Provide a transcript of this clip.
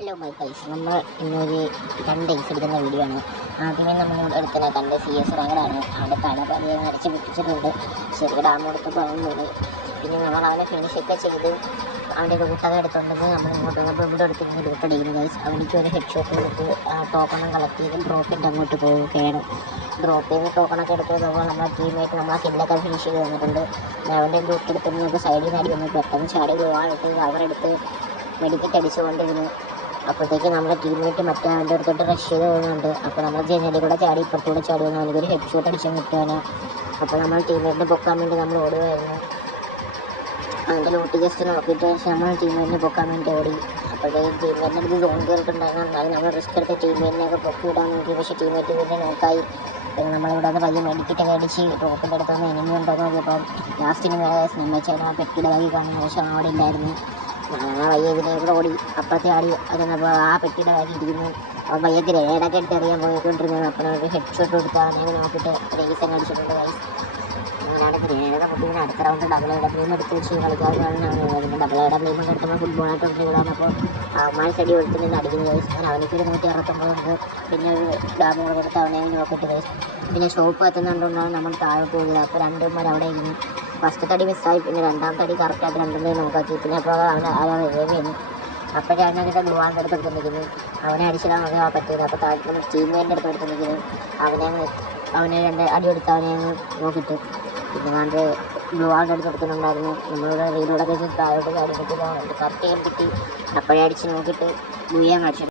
Hello my guys, നമ്മൾ ഇന്നൊരു 2 days എടുക്കുന്ന വീഡിയോ ആണ്. ആദ്യമേ നമ്മൾ എടുക്കുന്ന 2 CS റാങ്കറാണ്. അവൻ്റെ തല പതിയെ അടിച്ച് പൊട്ടിച്ചിട്ടുണ്ട്. ചെറിയ ഡാം കൊടുത്ത് പോകുന്നത്. പിന്നെ നമ്മൾ അവനെ ഫിനിഷൊക്കെ ചെയ്ത് അവൻ്റെ റൂട്ടൊക്കെ എടുത്തുണ്ടെങ്കിൽ നമ്മൾ ഇങ്ങോട്ട് വന്നപ്പോൾ ഇവിടെ എടുത്തിരുന്ന റൂട്ട് അടിക്കുന്നു ഗൈസ്. അവനിക്ക് ഒരു ഹെഡ് ഷോട്ട് കൊടുത്ത് ടോക്കണും കളക്ട് ചെയ്ത് ഡ്രോപ്പിൻ്റെ അങ്ങോട്ട് പോവുകയാണ്. ഡ്രോപ്പ് ചെയ്ത് ടോക്കണൊക്കെ എടുത്ത് കഴിഞ്ഞപ്പോൾ നമ്മളെ ടീമേറ്റ് നമ്മളെ കില്ലൊക്കെ ഫിനിഷ് ചെയ്ത് തന്നിട്ടുണ്ട്. അവൻ്റെ റൂട്ട് എടുത്തിട്ട് നമുക്ക് സൈഡിൽ നിന്ന് അടി വന്ന് പെട്ടെന്ന് ചാടി പോകാനിട്ട് അവരെടുത്ത് മെഡിക്കറ്റ് അടിച്ചുകൊണ്ടിരുന്നു. അപ്പോഴത്തേക്ക് നമ്മുടെ ടീമേറ്റ് മറ്റേ അവൻ്റെ അടുത്തോട്ട് റഷ് ചെയ്ത് പോകുന്നുണ്ട്. അപ്പോൾ നമ്മൾ ജനലിൽ കൂടെ ചാടി ഇപ്പുറത്തൂടെ ചാടി വന്നു. അവനൊരു ഹെഡ് ഷോട്ട് അടിച്ച് കിട്ടുവാണ്. അപ്പോൾ നമ്മൾ ടീമേറ്റിനെ പൊക്കാൻ വേണ്ടി നമ്മൾ ഓടുകയായിരുന്നു. അവൻ്റെ ലൂട്ട് ജസ്റ്റ് നോക്കിയിട്ട് ശേഷം നമ്മൾ ടീമേറ്റിനെ പൊക്കാൻ വേണ്ടി ഓടി. അപ്പോഴത്തേക്കും ടീമേറ്റിൻ്റെ അടുത്ത് സോൺ കയറിയിട്ടുണ്ടായിരുന്നു. എന്നാലും നമ്മൾ റിസ്ക് എടുത്ത് ടീമേറ്റിനെയൊക്കെ പൊക്കി വിടാൻ നോക്കി. പക്ഷേ ടീമേറ്റ് ഇതിൻ്റെ നോക്കായി. പിന്നെ നമ്മളിവിടെ നിന്ന് പയ്യെ മെഡിക്കറ്റൊക്കെ അടിച്ച് ഡ്രോപ്പിൻ്റെ അടുത്ത് നിന്ന് എനിമി ഉണ്ടോ നോക്കിയപ്പോൾ ലാസ്റ്റിന് നമ്മച്ചാൽ ആ പെട്ടിയുടെ ബാഗിൽ കാണുന്ന പക്ഷേ അവിടെ ഇല്ലായിരുന്നു. ഞാൻ പയ്യെ ഇതിലേക്ക് ഓടി അപ്പുറത്തെ ആടി അതിനപ്പോൾ ആ പെട്ടിയുടെ ബാഗിൽ ഇരിക്കുന്നു. അപ്പോൾ പയ്യെ ഗ്രേഡൊക്കെ ഇട്ടെറിയാൻ പോയിക്കൊണ്ടിരുന്നത്. അപ്പോൾ നമുക്ക് ഹെഡ് ഷോട്ട് കൊടുത്താൽ അവനെ നോക്കിയിട്ട് റേസൊക്കെ അടിച്ചിട്ടുണ്ട് ഗൈസ്. അങ്ങനെയാണ് ഗ്രേഡൊക്കെ പൊട്ടി. പിന്നെ അടുത്ത റൗണ്ട് ഡബിൾ ഡബ്ല്യൂന്ന് എടുത്ത് വെച്ച് കളിക്കാവുന്നതാണ്. പിന്നെ ഡബിൾ ഡബ്ല്യൂന്ന് എടുത്തുമ്പോൾ ഫുട്ബോളായിട്ട് കൊണ്ട് വിടാൻ അപ്പോൾ അവന്മാർ ചെടി കൊടുത്ത് നിന്ന് അടിക്കുന്ന ഗൈസ്. അങ്ങനെ അവനിക്കൊരു 169 ഉണ്ട്. പിന്നെ ഒരു ഡാമുകൾ കൊടുത്ത് അവനെ നോക്കിയിട്ട് ഗൈസ്. പിന്നെ ഷോപ്പ് എത്തുന്നുകൊണ്ടാണ് നമ്മൾ താഴോട്ട് പോയത്. അപ്പോൾ രണ്ടുമാർ അവിടെ ഇരുന്നു. ഫസ്റ്റ് തടി മിസ്സായി. പിന്നെ രണ്ടാമത്തെ അടി കറക്റ്റായിട്ട് രണ്ടുപേരും നോക്കാക്കി. പിന്നെ അപ്പോൾ അവനെ റിവൈവ് അപ്പോഴാണ് അതിൻ്റെ ഗ്ലുവാൻ്റെ അടുത്ത് നിൽക്കുന്നത്. അവനെ അടിച്ചിടാൻ നോക്കാൻ പറ്റിയത്. അപ്പോൾ താഴെ ടീമേൻ്റെ അടുത്ത് നിൽക്കുന്നത്. അവനെ 2 അടി കൊടുത്ത് അവനെ നോക്കിയിട്ട് പിന്നെ കണ്ട് ഗ്ലുവാൻ്റെ അടുത്ത് എടുക്കുന്നുണ്ടായിരുന്നു. നമ്മളിവിടെ റീലോടൊക്കെ താഴോട്ട് ചാടി കിട്ടി പോകുന്നുണ്ട്. കറക്റ്റ് ചെയ്യാൻ കിട്ടി. അപ്പോഴേ അടിച്ച് നോക്കിയിട്ട് ഗ്ലുയാൻ അടിച്ചു.